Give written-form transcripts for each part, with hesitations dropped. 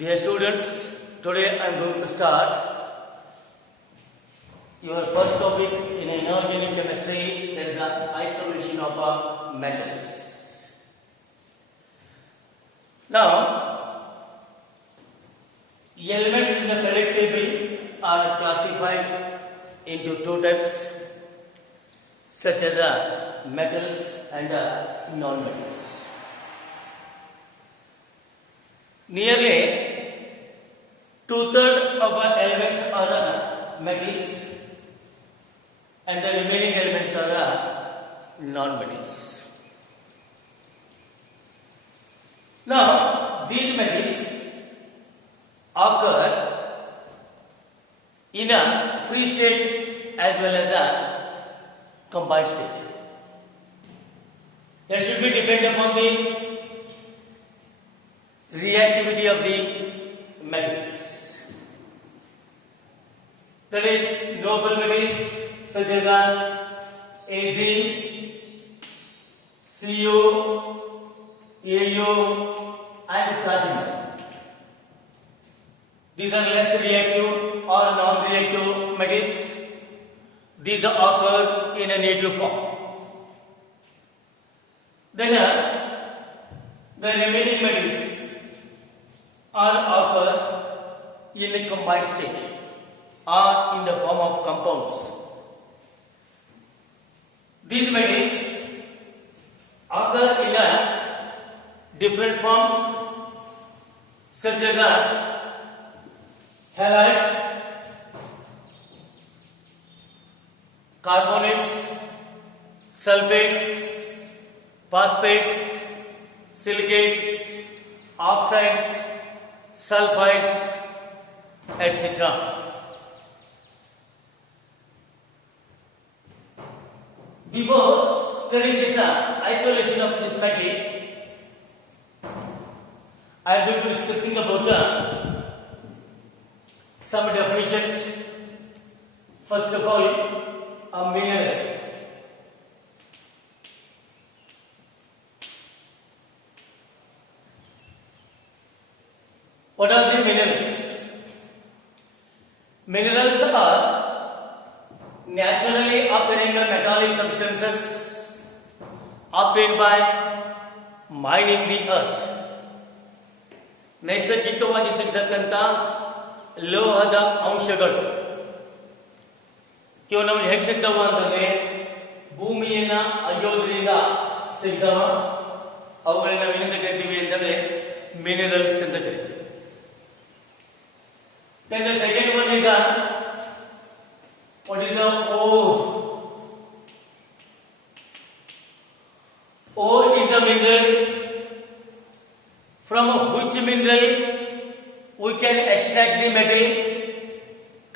Dear students, today I am going to start your first topic in inorganic chemistry, that is the isolation of metals. Now, elements in the periodic table are classified into two types, such as metals and non-metals. Nearly two-thirds of our elements are metals and the remaining elements are non-metals. Now, these metals occur in a free state as well as a combined state. That should be depend upon the reactivity of the metals. That is, noble metals such as Ag, Co, Au and platinum. These are less reactive or non-reactive metals. These occur in a neutral form. Then the remaining metals are occur in a combined state or in the form of compounds. These metals occur in a different forms such as halides, carbonates, sulfates, phosphates, silicates, oxides, sulfides, etc. Before studying this isolation of this metal, I will be discussing about some definitions. First of all, a mineral. What are the minerals? Minerals are naturally occurring metallic substances obtained by mining the earth. ನೈಸರ್ಗಿಕವಾಗಿ ಸಿಗ್ತಕ್ಕಂಥ ಲೋಹದ ಅಂಶಗಳು ಇವು ನಮಗೆ ಹೆಂಗೆ ಸಿಗ್ತಾವ ಅಂತಂದ್ರೆ ಭೂಮಿಯನ್ನ ಅಯೋದ್ರಿಂದ ಸಿಗ್ತಾವ. ಅವುಗಳನ್ನ ನಾವು ಏನಂತ ಕರಿತೀವಿ ಅಂತಂದ್ರೆ ಮಿನರಲ್ಸ್ ಅಂತ ಕರಿತೀವಿ. Then the second one is what is the ore? Ore is a mineral from which mineral we can extract the metal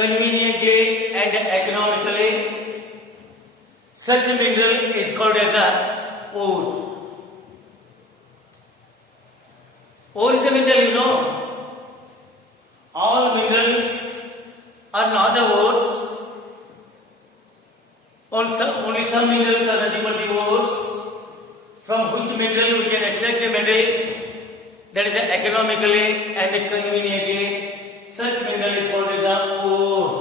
conveniently and economically. Such mineral is called as a ore. Ore is a mineral, you know. All minerals are not the ores. Only some minerals are nothing but the ores, from which mineral we can extract the metal that is economically and conveniently. Such mineral is called as the ore.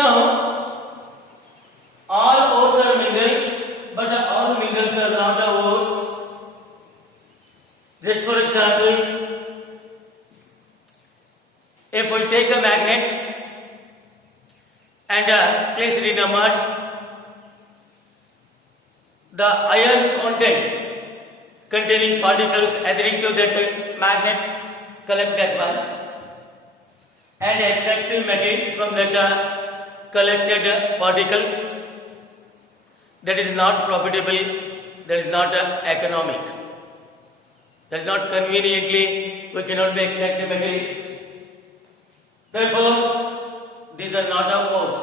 Now, all ores are minerals, but all minerals are not the ores. Just for example, if we take a magnet and place it in a mud, the iron content containing particles adhering to that magnet collect that one and extract the metal from that collected particles. That is not profitable, that is not economic, that is not conveniently, we cannot be extract the metal. Therefore, these are not our ores.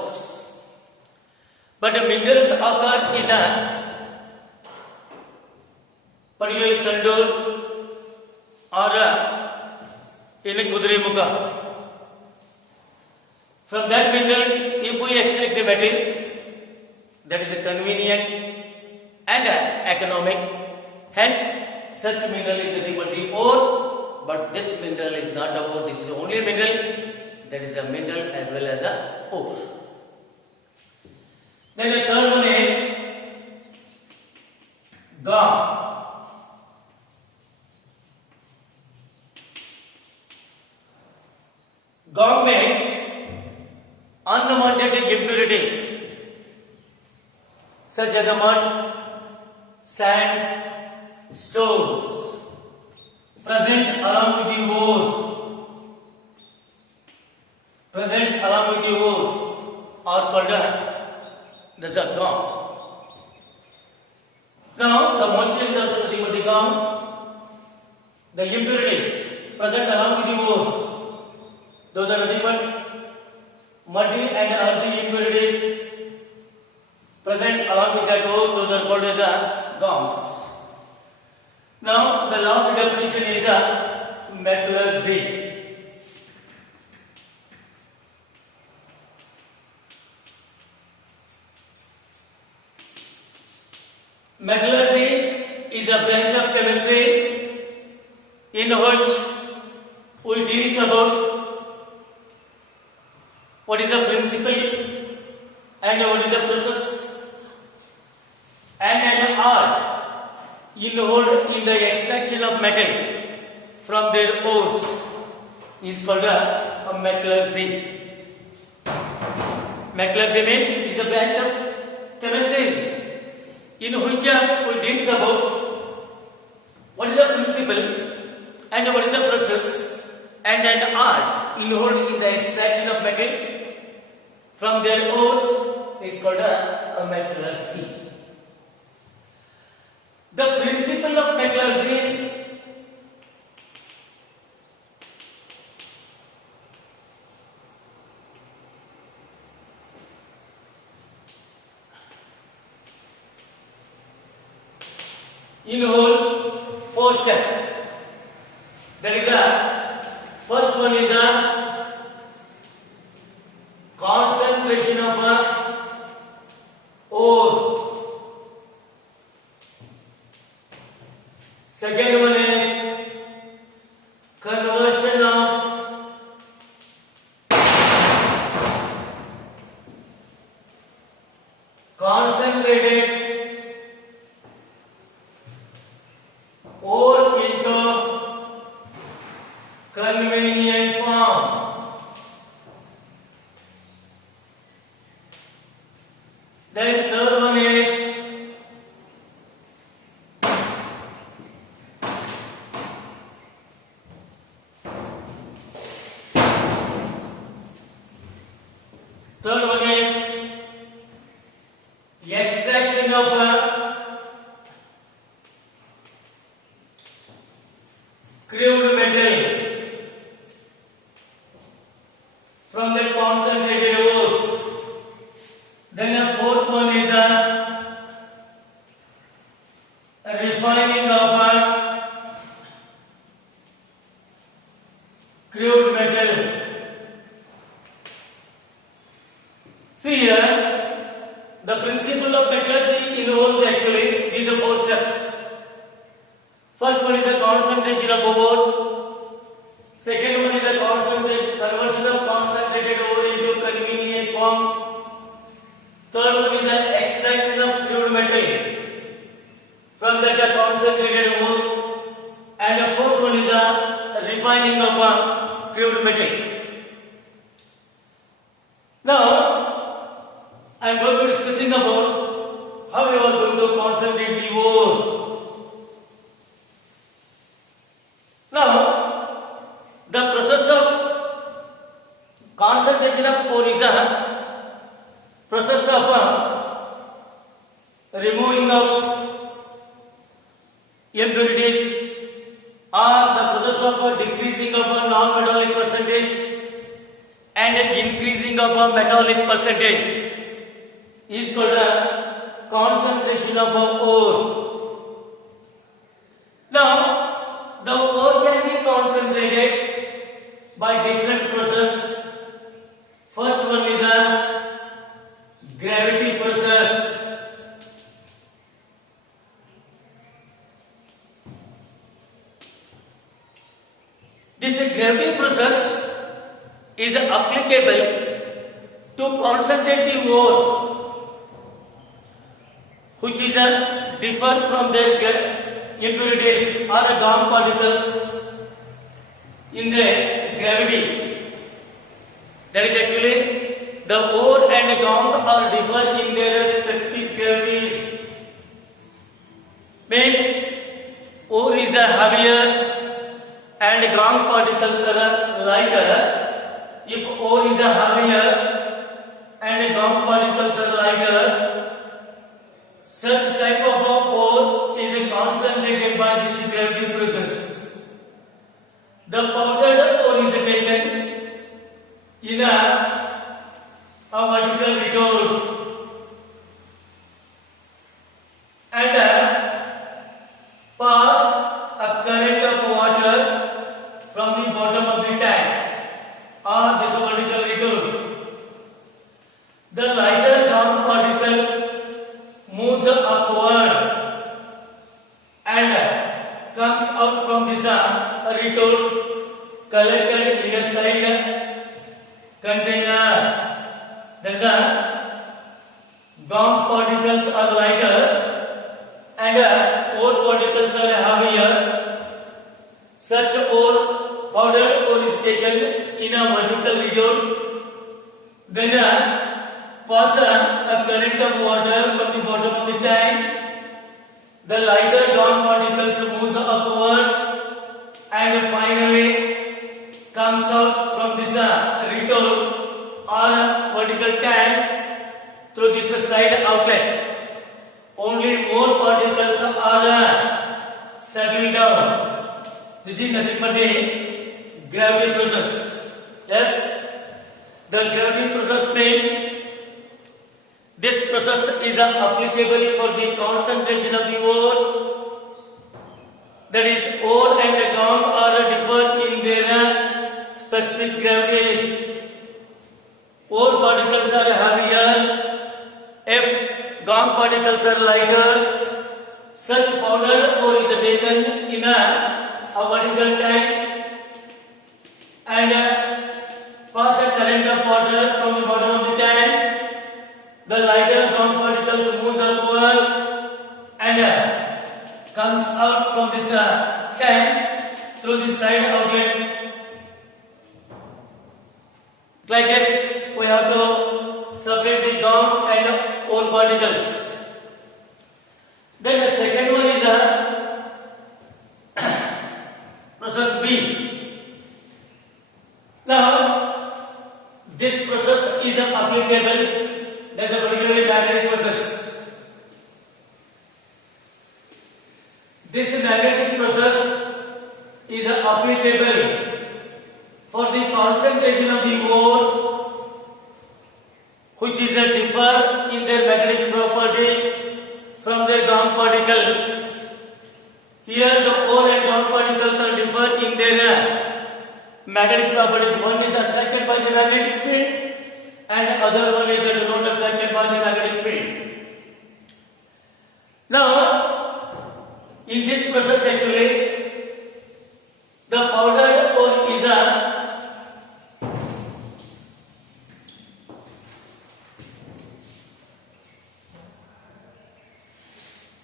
But the minerals occur in a particularly Sandur or in a Kudrimukha. From that minerals, if we extract the metal, that is convenient and economic. Hence, such mineral is nothing but D4, but this mineral is not about, this is the only mineral, that is a mineral as well as a ore. Then the third one is gum. Gum means unwanted impurities such as the mud, sand, stones present along with the ore. Present along with the ore are called as a gum. Now the moisture is also nothing but the gum. The impurities present along with the ore, those are nothing but muddy and earthy impurities present along with that ore, those are called as gums. Now the last definition is metallurgy. Metallurgy is a branch of chemistry in which we deal about what is the principle and what is the process and an art involved in the extraction of metal from their ores is called a metallurgy. Metallurgy means is a branch of chemistry in which we deal about what is the principle and what is the process and an art involved in the extraction of metal from their ores is called a metallurgy. The principle of metallurgy involves 4 steps. That is the first one is the concentration of ore. Second one is conversion of concentrated ore into convenient form. Then third one is extraction of crude metal from the concentrated ore. Then the fourth one is refining of crude metal. See here, the principle of metallurgy involves actually these 4 steps. First one is the concentration of ore. Second one is the conversion of concentrated ore into convenient form. Third one is the extraction of crude metal from that concentrated ore. And the fourth one is the refining of crude metal. Now, I am going to discussing about how you are going to concentrate the ore. Now, the process of concentration of ore is a process of removing of impurities or the process of decreasing of non-metallic percentage and increasing of metallic percentage is called a concentration of ore. Now, the ore can be concentrated by different process. First one is a gravity process. This gravity process is applicable to concentrate the ore, which is differ from their impurities or gum particles in the gravity. That is actually the ore and gum are differ in their specific gravities. Means ore is heavier and gum particles are lighter. If ore is heavier and gum particles are lighter, such type of ore is concentrated by this gravity process. The powdered ore is taken in a vertical retort and pass a current of water from the bottom of the tank or this vertical retort. The lighter gum particles moves upward and comes out from this retort collected in a side container. That the gum particles are lighter and ore particles are heavier. Such ore, powdered ore is taken in a vertical retort. Then pass a current of water from the bottom of the tank. The lighter gum particles moves upward and finally comes out from this retort or vertical tank through this side outlet. Only more particles are settling down. This is nothing but the gravity process. Yes, the gravity process means this process is applicable for the concentration of the ore. That is, ore and gum are differ in their specific gravities. Ore particles are heavier. If gum particles are lighter, such powdered ore is taken in a vertical tank and pass a current of water from the bottom of the tank. The lighter gum particles moves upward and comes out from this tank through the side outlet. Like this, we have to separate the gum and ore particles. Then the second one is process B. Now, this process is applicable. That is a particularly magnetic process. This magnetic process is applicable for the concentration of the ore, which is a differ in their magnetic property from their gum particles. Here the ore and gum particles are differ in their magnetic properties. One is attracted by the magnetic field and other one is not attracted by the magnetic field. Now, in this process actually, the powdered ore is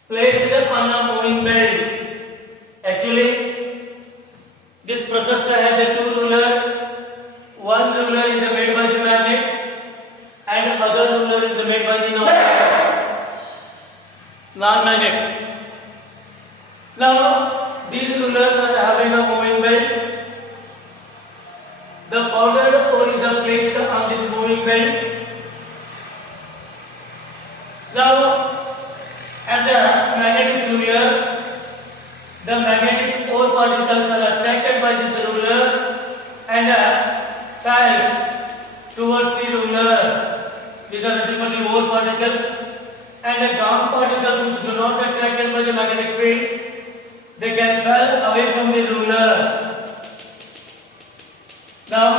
placed on a moving belt. Actually, this process has a two ruler. One ruler is made by the magnet and other ruler is made by the non-magnet. Now, these rulers are having a moving belt. The powdered ore is placed on this moving belt. Now, at the magnetic ruler, the magnetic ore particles are attracted by this ruler and falls towards the ruler. These are nothing but the ore particles, and the gum particles which do not attracted by the magnetic field, they can fall away from the ruler. Now,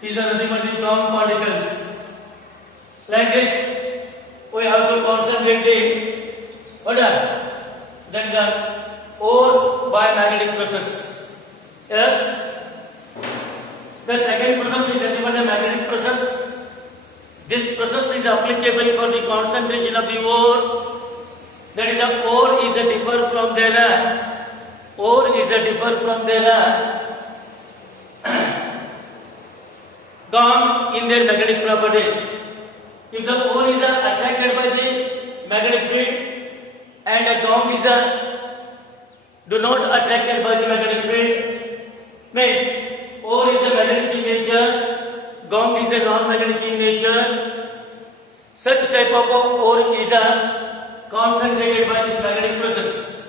these are nothing but the gum particles. Like this, we have to concentrate the that is an ore by magnetic process. Yes. The second process is nothing but the magnetic process. This process is applicable for the concentration of the ore. That is, the ore is a differ from their gone in their magnetic properties. If the ore is attracted by the magnetic field and a gaunt is do not attracted by the magnetic field, means ore is a magnetic in nature, gaunt is a non-magnetic in nature. Such type of ore is concentrated by this magnetic process.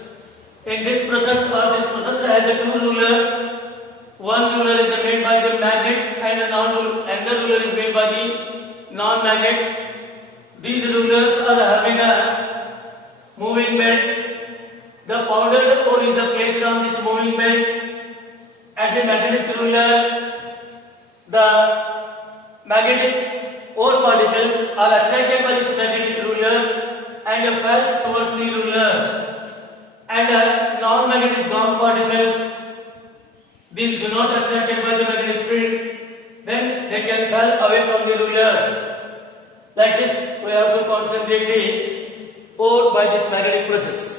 In this process has two rulers. One ruler is made by the magnet and another ruler is made by the non-magnet. These rulers are having a moving bed. The powdered ore is placed on this moving bed. At the magnetic ruler, the magnetic ore particles are attracted by this magnetic ruler and pass towards the ruler. And non-magnetic gauge particles, these do not attracted by the magnetic field, then they can fall away from the ruler. Like this, we have to concentrate the ore by this magnetic process.